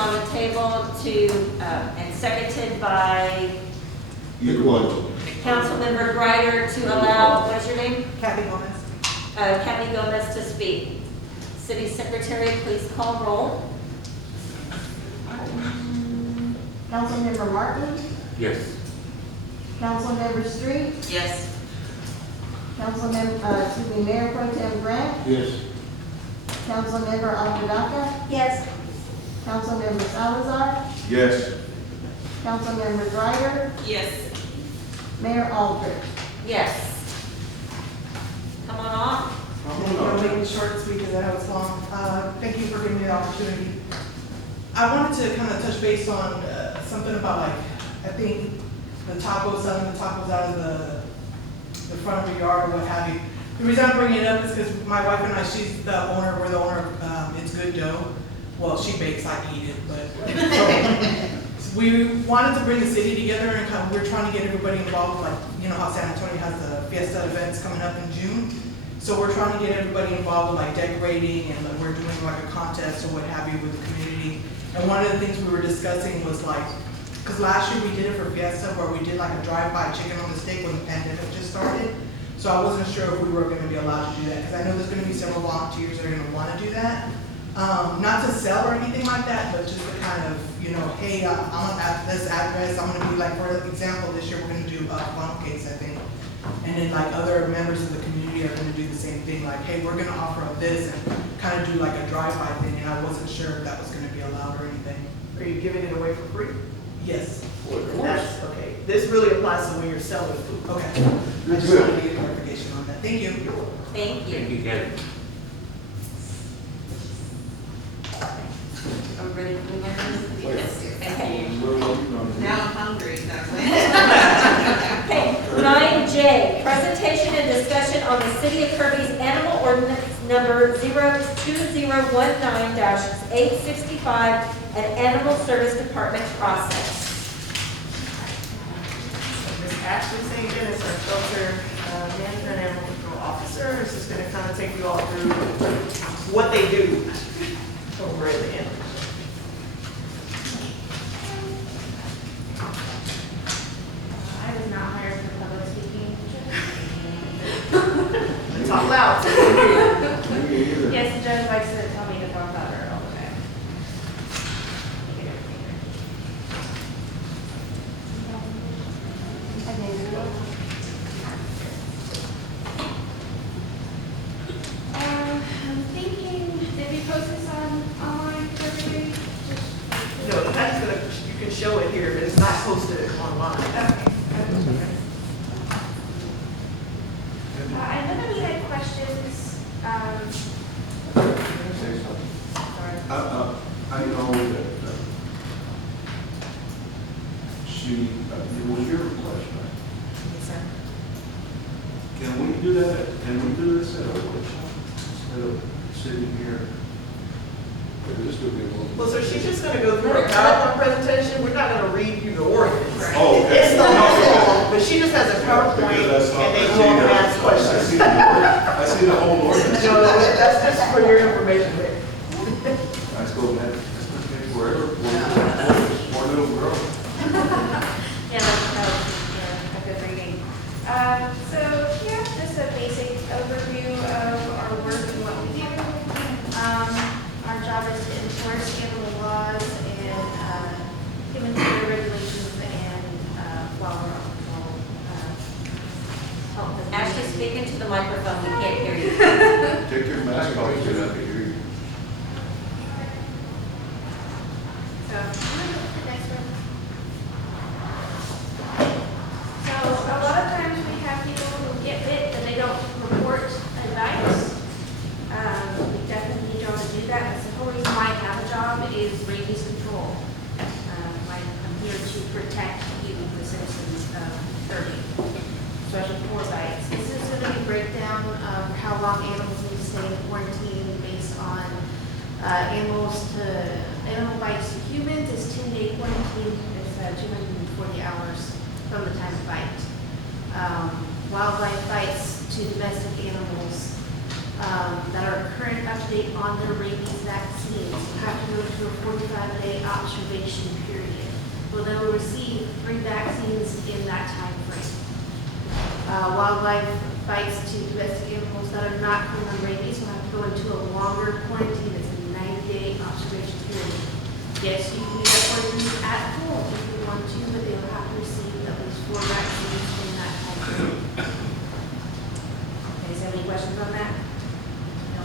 on the table and seconded by Either one. Councilmember Greider to allow, what's your name? Kathy Gomez. Kathy Gomez to speak. City Secretary, please call roll. Councilmember Martin, Yes. Councilmember Street, Yes. Mayor Pro Tem Grant, Yes. Councilmember Abradaca, Yes. Councilmember Salazar, Yes. Councilmember Greider, Yes. Mayor Aldrich. Yes. Come on off. I'll make it short and sweet because I know it's long. Thank you for giving me the opportunity. I wanted to kind of touch base on something about I think the tacos, selling the tacos out of the front of the yard or what have you. The reason I'm bringing it up is because my wife and I, she's the owner, we're the owner of It's Good Dough. Well, she bakes, I eat it, but so we wanted to bring the city together and we're trying to get everybody involved, like, you know how San Antonio has the Fiesta events coming up in June. So we're trying to get everybody involved with decorating and we're doing a contest or what have you with the community. And one of the things we were discussing was because last year we did it for Fiesta where we did a drive-by chicken on the stick when the pandemic just started. So I wasn't sure if we were going to be allowed to do that because I know there's going to be several volunteers that are going to want to do that. Not to sell or anything like that, but just to kind of, hey, I'm at this address. I'm going to be for example, this year we're going to do funnel cakes, I think. And then other members of the community are going to do the same thing. Hey, we're going to offer up this and kind of do a drive-by thing. And I wasn't sure if that was going to be allowed or anything. Are you giving it away for free? Yes. That's okay. This really applies to when you're selling food. Okay. I just wanted to get clarification on that. Thank you. Thank you. Thank you, Ken. Are we ready to move on? Yes. Okay. Now I'm hungry, exactly. Okay, 9J, presentation and discussion on the City of Kirby's animal ordinance number 02019-865 and animal service department process. Ms. Ashley St. Dennis, our shelter manager and animal control officer, is just going to kind of take you all through what they do over at the animal. I was not hired for public speaking. Talk loud. Yes, the judge likes to tell me to talk louder all the time. I'm thinking, did we post this online for everybody? No, that's going to, you can show it here, but it's not posted online. I know that we had questions, Can I say something? sorry. I know that it was your request, right? Yes, sir. Can we do that? Can we do this at a workshop instead of sitting here? This would be a little. Well, so she's just going to go through a PowerPoint presentation. We're not going to read you the ordinance. Oh, okay. It's not long, but she just has a PowerPoint Because and they go on and ask questions. I see the whole ordinance. No, that's just for your information there. Let's go, man. Wherever, more little girl. Yeah, that was a good reading. So yeah, just a basic overview of our work and what we do. Our job is to enforce animal laws and human care regulations and while we're on control. Ashley, speak into the microphone, we can't hear you. Take your mask off, so that I can hear you. So, the next one. So, a lot of times we have people who get bit and they don't report a bite. We definitely need y'all to do that. That's the whole reason why I have a job is rabies control. I'm here to protect you, the citizens of Kirby, especially for bites. This is going to be a breakdown of how long animals need to stay in quarantine based on animal bites to humans is 10-day quarantine. It's 240 hours from the time of bite. Wildlife bites to domestic animals that are a current update on their rabies vaccines. You have to go to a 45-day observation period. Well, they will receive 3 vaccines in that time frame. Wildlife bites to domestic animals that are not clean on rabies will have to go into a longer quarantine. It's a 90-day observation period. Yes, you can do that quarantine at home if you want to, but they'll have to receive at least 4 vaccines in that time frame. Okay, so any questions on that? No.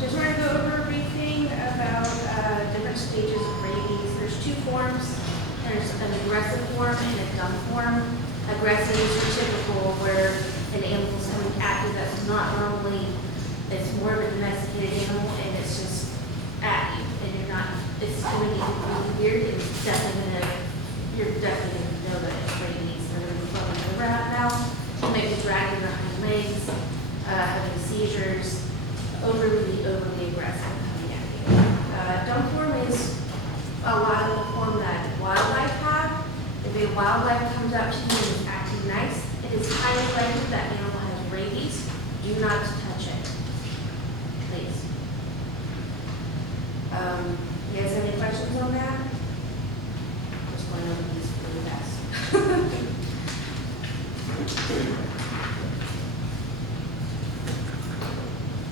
Just want to go over a brief thing about different stages of rabies. There's 2 forms. There's an aggressive form and a dumb form. Aggressive is your typical where an animal's coming at you that's not normally, it's more of a domesticated animal and it's just at you. And you're not, it's going to get really weird and it's definitely you're definitely going to know that it's rabies. They're going to be flowing over out now. You may be dragging their hind legs, having seizures, overly aggressive coming at you. Dumb form is a lot of the form that wildlife have. If a wildlife comes up to you and is acting nice, it is highly likely that animal has rabies. Do not touch it, please. You guys have any questions on that? Just going over these really fast.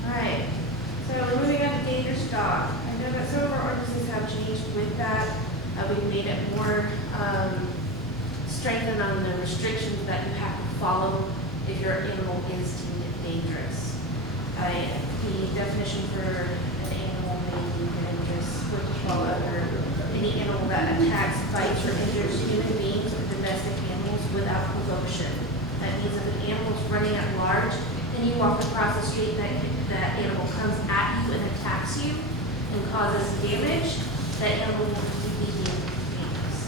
Alright, so moving on to dangerous dog. I know that some of our ordinances have changed with that. We've made it more strengthened on the restrictions that you have to follow if your animal is deemed dangerous. The definition for an animal may be dangerous would fall under any animal that attacks, bites, or injures human beings or domestic animals without provocation. That means if an animal is running at large and you walk across the street and that animal comes at you and attacks you and causes damage, that animal will be deemed dangerous.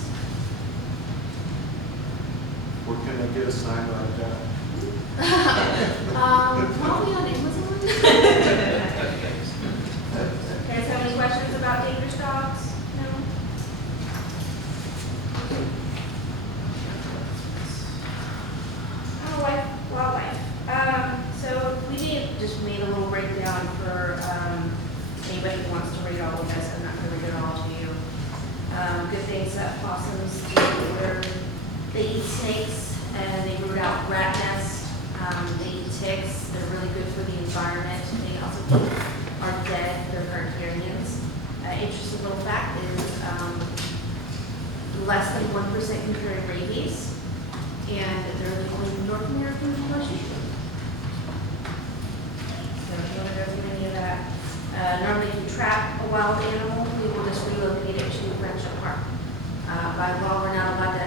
Where can I get a sign like that? Probably on Amazon. You guys have any questions about dangerous dogs? No? Wildlife. So we just made a little breakdown for anybody who wants to read all of this. I'm not going to read it all to you. Good things that possums do where they eat snakes and they root out rat nests. They eat ticks. They're really good for the environment. They also are dead. They're carnivorous. Interesting little fact is less than 1% can carry rabies, and they're the only North American species. So if you want to go through any of that, normally if you trap a wild animal, we will just relocate it to Friendship Park. By law, we're not allowed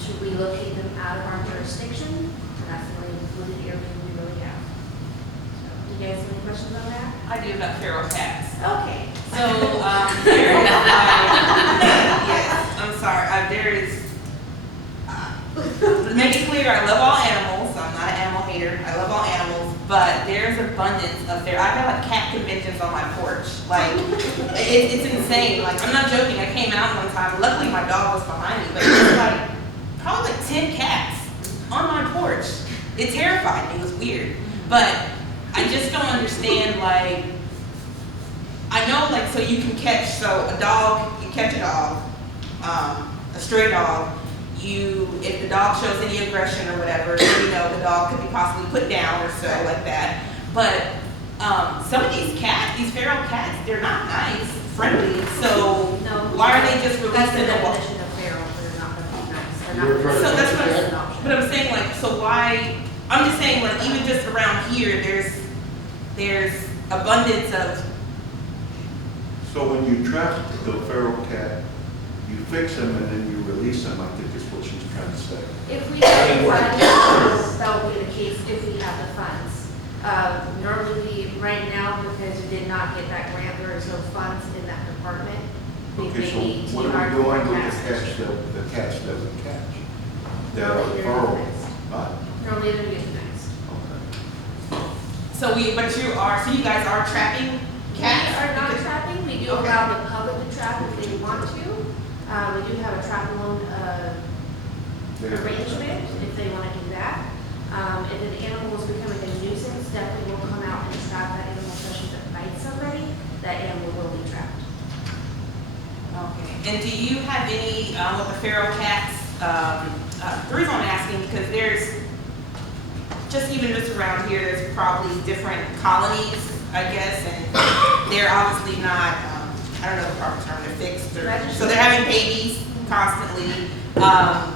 to relocate them out of our jurisdiction, and that's the only included area we really have. So, do you guys have any questions on that? I do have feral cats. Okay. So, there is yes, I'm sorry, there is, to make it clear, I love all animals, I'm not an animal hater, I love all animals, but there's abundance of I got like cat conventions on my porch, like, it's insane, like, I'm not joking, I came out one time, luckily my dog was behind me, but there was like, probably like 10 cats on my porch. It terrified me, it was weird, but I just don't understand, like, I know, like, so you can catch, so a dog, you catch a dog, a stray dog, if the dog shows any aggression or whatever, you know, the dog could be possibly put down or so like that. But some of these cats, these feral cats, they're not nice, friendly, so No. why are they just That's the releasing the wild? definition of feral. They're not going to be nice. They're You're not. referring So that's what That's an option. but I'm saying, like, so why, I'm just saying, like, even just around here, there's abundance of, So when you trap the feral cat, you fix them and then you release them, I think is what she's trying to say. If we have the funds, that will be the case if we have the funds. Normally, right now, because we did not get that grant, there is no funds in that department. We Okay, may so need to what are we our doing with cats this year. the cats that we catch? That are Normally, they're feral? euthanized. Huh? Normally, they're euthanized. Okay. so you guys are trapping cats? We are not Because- trapping. We do Okay. allow the public to trap if they want to. We do have a trap alone arrangement, if they want to do that. If an animal is becoming a nuisance, definitely will come out and trap that animal, especially if it bites somebody, that animal will be trapped. Okay, and do you have any, with the feral cats, the reason I'm asking, because there's, just even just around here, there's probably different colonies, I guess, and they're obviously not, I don't know the proper term, they're fixed, or, so they're having babies constantly,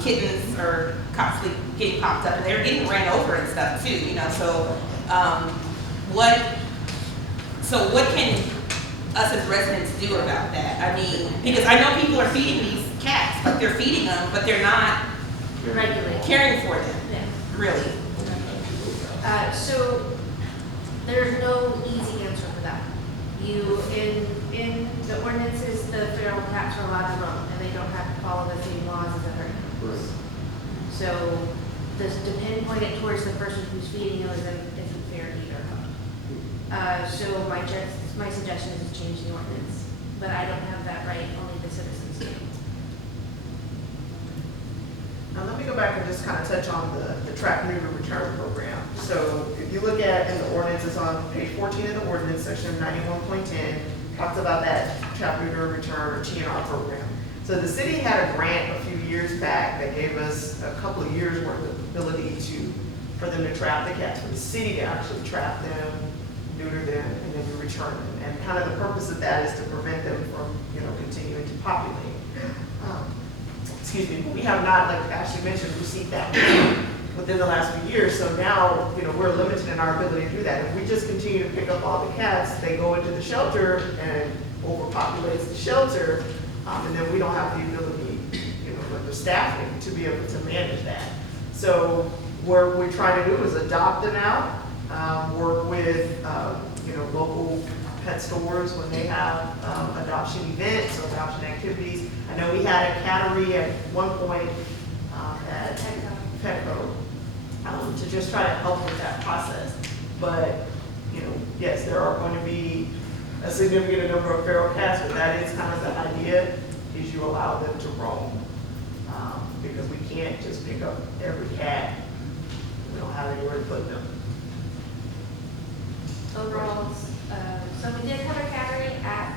kittens are constantly getting popped up, and they're getting ran over and stuff too, you know, so, what can us as residents do about that? I mean, because I know people are feeding these cats, like they're feeding them, but they're not Regulate. caring for them, Yeah. really. So there's no easy answer for that. You, in the ordinances, the feral cats are allowed to roam, and they don't have to follow the same laws as other animals. So to pinpoint it towards the person who's feeding them isn't fair either. So my suggestion is to change the ordinance, but I don't have that right, only the citizens do. Now, let me go back and just kind of touch on the trap, neuter, return program. So if you look at in the ordinance, it's on page 14 of the ordinance, section 91.10, talks about that trap, neuter, return, or TNR program. So the city had a grant a few years back that gave us a couple of years worth of ability for them to trap the cats, for the city to actually trap them, neuter them, and then to return them. And kind of the purpose of that is to prevent them from, continuing to populate. Excuse me, we have not, like Ashley mentioned, received that within the last few years. So now, we're limited in our ability to do that. If we just continue to pick up all the cats, they go into the shelter and overpopulates the shelter, and then we don't have the ability, with the staffing to be able to manage that. So what we're trying to do is adopt them out, work with, local pet stores when they have adoption events or adoption activities. I know we had a cattery at one point at Petco to just try to help with that process. But, yes, there are going to be a significant number of feral cats, but that is kind of the idea, is you allow them to roam. Because we can't just pick up every cat. We don't have anywhere to put them. Overall, so we did have a cattery at